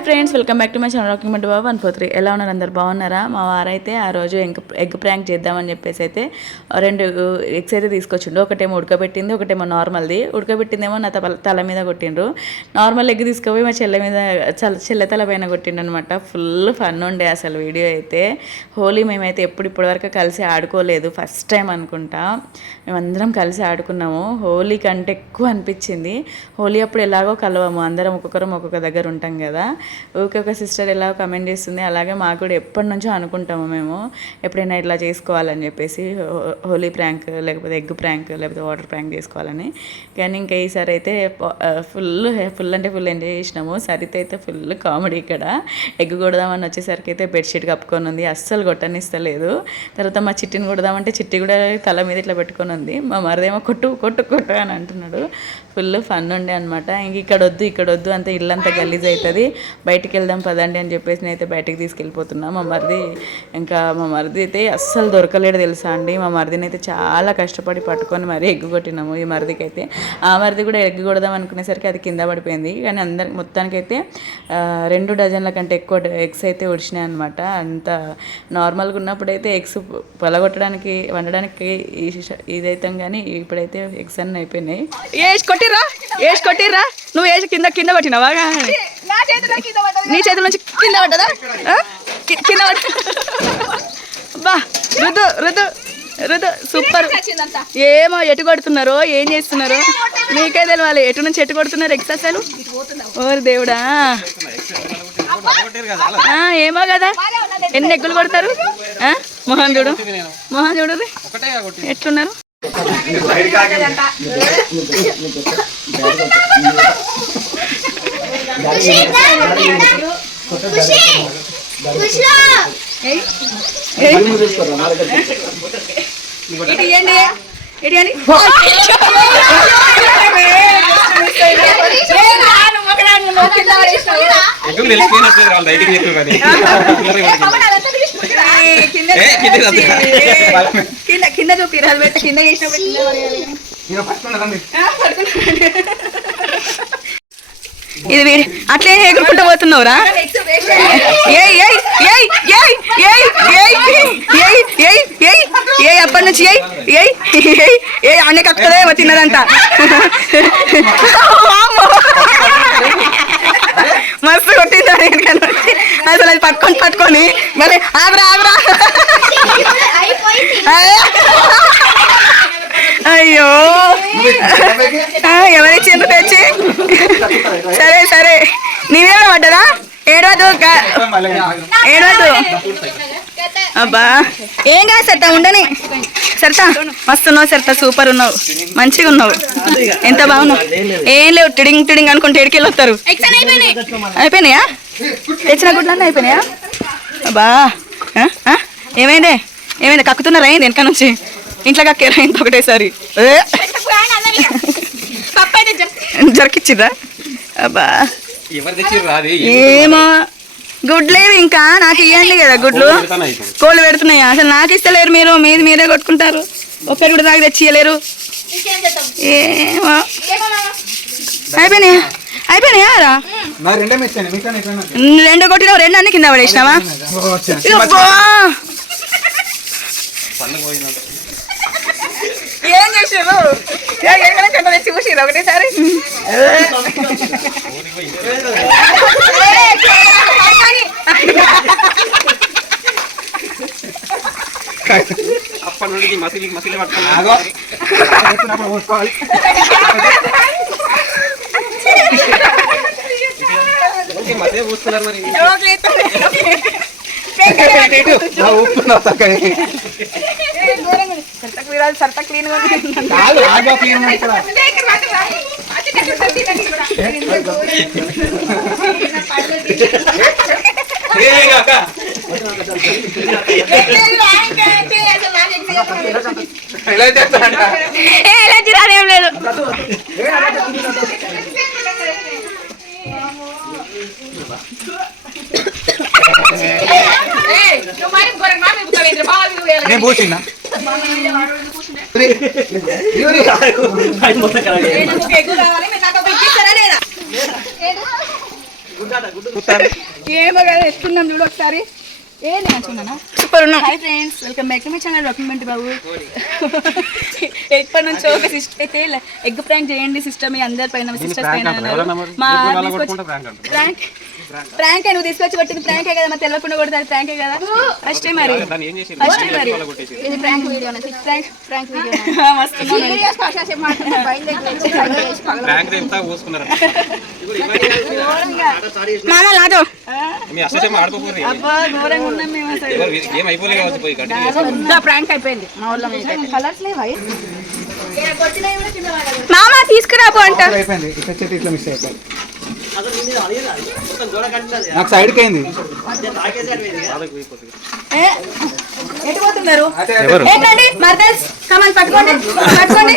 Hi friends, welcome back to my channel rocking Mantu Babu 143. ఎలా ఉన్నారు? అందరు బాగున్నారా? మా వారైతే ఆ రోజు ఎగ్ ప్రాంక్ చేద్దామని చెప్పేసి అయితే 2 ఎగ్స్ అయితే తీసుకొచ్చిండు. ఒకటేమో ఉడకబెట్టింది, ఒకటేమో నార్మల్ది. ఉడకబెట్టిందేమో నా తల మీద కొట్టిండ్రు. నార్మల్ ఎగ్ తీసుకుపోయి మా చెల్లె తల పైన కొట్టిండు అనమాట. ఫుల్ ఫన్ ఉండే అసలు వీడియో అయితే. హోలీ మేమైతే ఇప్పటివరకు కలిసి ఆడుకోలేదు, ఫస్ట్ టైం అనుకుంటా మేమందరం కలిసి ఆడుకున్నాము. హోలీ కంటే ఎక్కువ అనిపించింది. హోలీ అప్పుడు ఎలాగో కలవము, అందరం ఒక్కొక్కరం ఒక్కొక్క దగ్గర ఉంటాం కదా. ఊరికే ఒక సిస్టర్ ఎలా కమెంట్ చేస్తుంది, అలాగే మాకు కూడా ఎప్పటి నుంచో అనుకుంటాము మేము ఎప్పుడైనా ఇట్లా చేసుకోవాలని చెప్పేసి, హోలీ ప్రాంక్ లేకపోతే ఎగ్ ప్రాంక్ లేకపోతే వాటర్ ప్రాంక్ చేసుకోవాలని. కానీ ఇంకా ఈసారి అయితే ఫుల్ అంటే ఫుల్ ఎంజాయ్ చేసినాము. సరిత అయితే ఫుల్ కామెడీ. ఇక్కడ ఎగ్ కొడదామని వచ్చేసరికి అయితే బెడ్షీట్ కప్పుకొని ఉంది, అస్సలు కొట్టనిస్తలేదు. తర్వాత మా చిట్టిని కొడదామంటే చిట్టి కూడా తల మీద ఇట్లా పెట్టుకొని ఉంది. మా మరిదేమో కొట్టు కొట్టు కొట్టు అని అంటున్నాడు. ఫుల్ ఫన్ ఉండే అనమాట. ఇంక ఇక్కడ వద్దు అంతా ఇల్లంతా గలీజ్ అవుతుంది, బయటికి వెళ్దాం పదండి అని చెప్పేసి నేనైతే బయటికి తీసుకెళ్ళిపోతున్నా. మా మరిది అయితే అస్సలు దొరకలేడు తెలుసా అండి. మా మరిదిని అయితే చాలా కష్టపడి పట్టుకొని మరీ ఎగ్గు కొట్టినాము. ఈ మరిదికి అయితే ఆ మరిది కూడా ఎగ్గు కొడదాం అనుకునేసరికి అది కింద పడిపోయింది. కానీ మొత్తానికైతే 2 డజన్ల కంటే ఎక్కువ ఎగ్స్ అయితే ఉడిచినాయి అనమాట. అంత నార్మల్గా ఉన్నప్పుడు అయితే ఎగ్స్ పొలగొట్టడానికి వండడానికి ఇదైతాం, కానీ ఇప్పుడైతే ఎగ్స్ అన్నీ అయిపోయినాయి. ఏసి కొట్టిర్రా నువ్వు వేసి కింద పట్టినావా? నీ చేతుల నుంచి కింద పడ్డదా? కింద పడ్డ బా రుదు సూపర్. ఏమో ఎటు కొడుతున్నారో ఏం చేస్తున్నారో మీకే తెలియాలి. ఎటు నుంచి ఎటు కొడుతున్నారు ఎగ్స్ అసలు? ఓరి దేవుడా, ఏమో కదా. ఎన్ని ఎగ్గులు కొడతారు? మొహం చూడు ఎట్లున్నారు. కింద చూపిరా, కింద ఇది వేరే అట్లే ఎగురుకుంటూ పోతున్నావురా? అప్పటి నుంచి అన్నీ కక్కుతుందేమో తిన్నదంతా. మస్తు కొట్టిందా అసలు. అది పట్టుకొని మళ్ళీ ఆగ్రా అయ్యో ఎవరిచ్చిండ్రు తెచ్చి? సరే నీవేమో పడ్డదా? ఏడవద్దు అబ్బా, ఏం కాదు సరితా, ఉండని సరితా. మస్తున్నావు సరితా, సూపర్ ఉన్నావు, మంచిగా ఉన్నావు, ఎంత బాగున్నావు. ఏం లేవు, టిడింగ్ అనుకుంటే ఎడికెళ్ళి వస్తారు. అయిపోయినాయా? తెచ్చిన గుడ్లన్నీ అయిపోయినాయా? అబ్బా ఏమైంది కక్కుతున్నారా? అయింది వెనక నుంచి ఇంట్లో కక్కేరా ఇంత ఒకటేసారి జరకిచ్చిర్రా? అబ్బా ఏమో గుడ్లేవి ఇంకా నాకు ఇవ్వండి కదా. గుడ్లు కోళ్ళు పెడుతున్నాయా? అసలు నాకు ఇస్తలేరు మీరు, మీరే కొట్టుకుంటారు. ఒక్కరు కూడా నాకు తెచ్చియలేరు. ఏమో అయిపోయినాయా రా? 2 కొట్టినావు, 2 అన్ని కింద పడేసినావా? ఏం చేసారు? తెచ్చి పూసిరా ఒకటేసారి? అప్పటి నుండి మసిలి పూస్తున్నారు మరి. సరత క్లీన్ ఏం లేదు. నేను పోసిందా? ఏమో కదా ఎత్తున్నాం చూడు ఒకసారి. ఏ నేను అనుకున్నానా సూపర్ ఉన్నాం. Hi friends, welcome back to my channel document Babu. ఎప్పటి నుంచో ఒక సిస్టర్ అయితే ఎగ్ ప్రాంక్ చేయండి సిస్టర్ మీ అందరి పైన సిస్టర్స్ పైన మా ప్రాంక్ నువ్వు తీసుకొచ్చి కొట్టింది ప్రాంకే కదా, మరి తెలియకుండా కొడుతుంది ప్రాంకే కదా. ఫస్ట్ మరి ఇది ప్రాంక్ వీడియో ప్రాంక్ వీడియో మామ లాదో ప్రాంక్ అయిపోయింది మా ఊళ్ళో. కలర్స్ లేవా మామ తీసుకురాబో అంట. నాకు సైడ్ అయింది. ఎటు పోతున్నారు? ఏంటండి మర్దల్స్ కమన్ పట్టుకోండి పట్టుకోండి.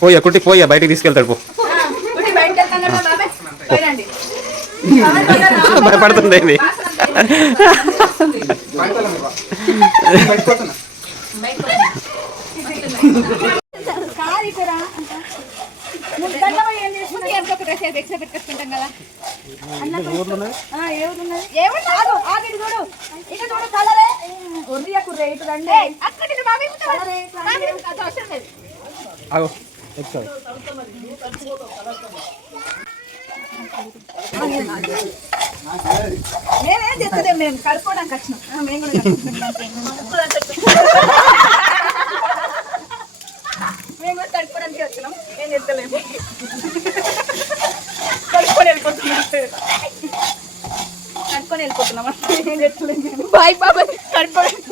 పోయా కుట్టి పోయా బయటికి తీసుకెళ్తాడు. పో భయపడుతుంది. పెట్టుకుంటాం కదా నేనేం చెప్తాం మేము కడుక్కోవడానికి వచ్చినాం. మేము కూడా కడుక్కోవడానికి వచ్చినాం. ఏం చెప్తలేము కడుక్కొని వెళ్ళిపోతున్నాం. ఏం చెప్తలేము. బాయ్ బాబాయ్ కడుక్కోవడానికి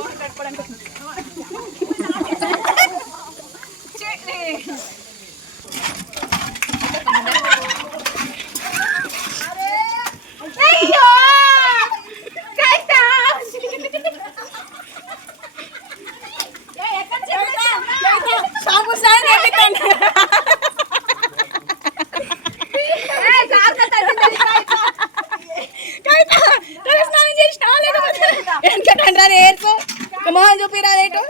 మోహన్ చూపిరా రేటు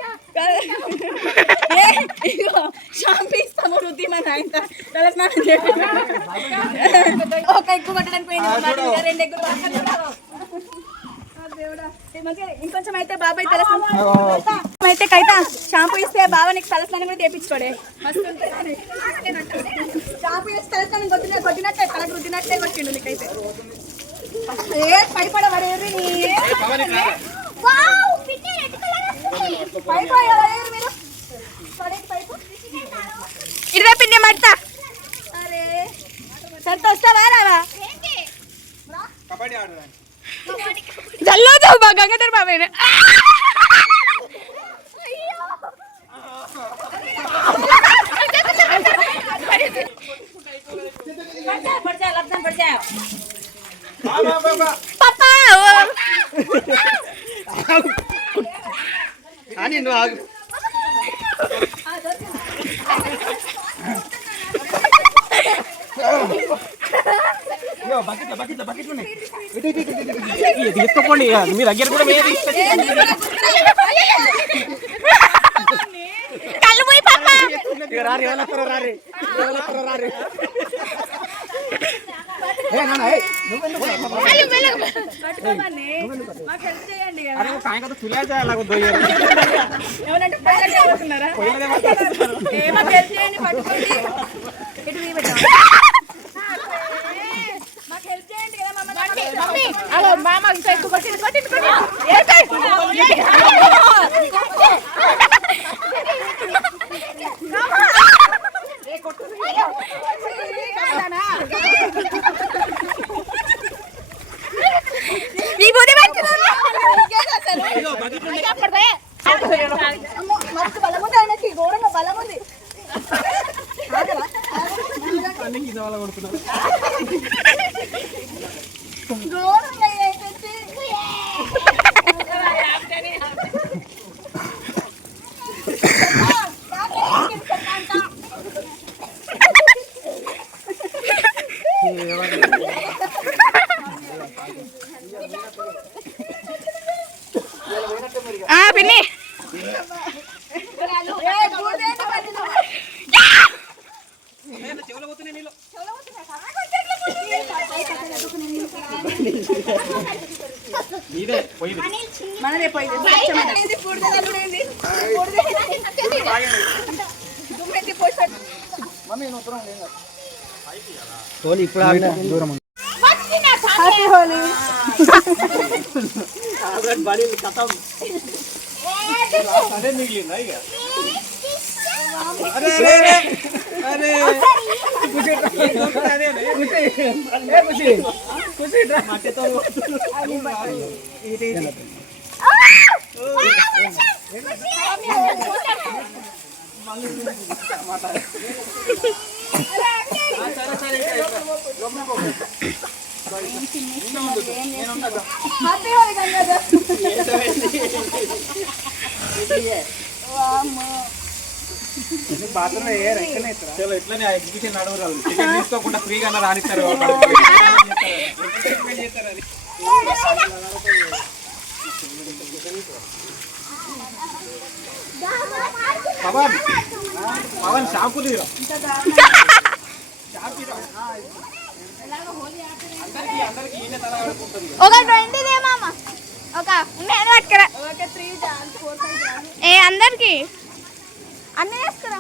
షాంపూ ఇస్తాము రుద్ది మన ఆయన తల స్నానం చేసి ఒక ఎక్కువ పట్టడానికి పోయింది. 2 ఎక్కువ ఇంకొంచెం అయితే బాబాయ్ తల అయితే కైతా షాంపూ ఇస్తే బాబా నీకు తల స్నానం కూడా తెప్పించుకోడే. మస్తు ఉంటుంది. షాంపూ వేసి తల స్నానం కొట్టినట్టే తలకు రుద్దినట్టే కొట్టిండు నీకైతే. ఏ పైపడ పడేది ఇరవై పిండి మడతా. అరే సరితో వస్తావా రావా? జల్లోతో బా గంగాధర్ బాబాయ్ పాపా అని నువ్వు ఆగు. తీసుకోండి మీ దగ్గర కూడా పిన్ని మనదే పోయింది హ్యాపీ హోలీ హ్యాపీ హోలీ గంగాధర్ చలో ఇట్లనే ఎగ్జిబిషన్ నడవరాదు టికెట్ తీసుకోకుండా ఫ్రీగా రానిస్తారు పవన్ పవన్ షాంపూ తీరా ఒక 20 మామ ఒక నేను పట్టుకురా ఏ అందరికి అన్నీ వేసుకురా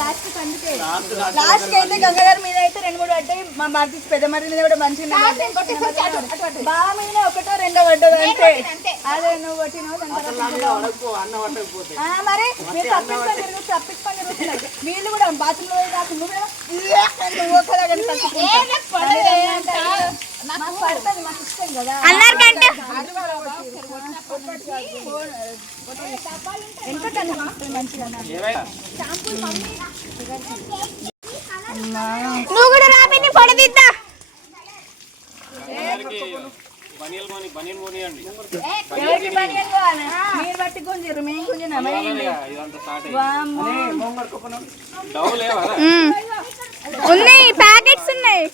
లాస్ట్ అయితే గంగాధర్ మీద అయితే 2-3 పడ్డాయి. మా మరిది పెద్ద మరిది మీద కూడా మంచిగా బాగా మీద ఒకటో రెండో పడ్డది అంతే. అదే నువ్వు కొట్టినావు మరి మీరు తప్పించుకొని తిరుగుతున్నారు. వీళ్ళు కూడా బాత్రూమ్ లో కాకుండా నువ్వు పడుతుంది మాకు ఇష్టం కదా అందరికంటే నువ్వు కూడా రాబిని పొడదిద్దా మీరు పట్టి గుంజరు మేము గుంజినా ఉన్నాయి ప్యాకెట్స్ ఉన్నాయి.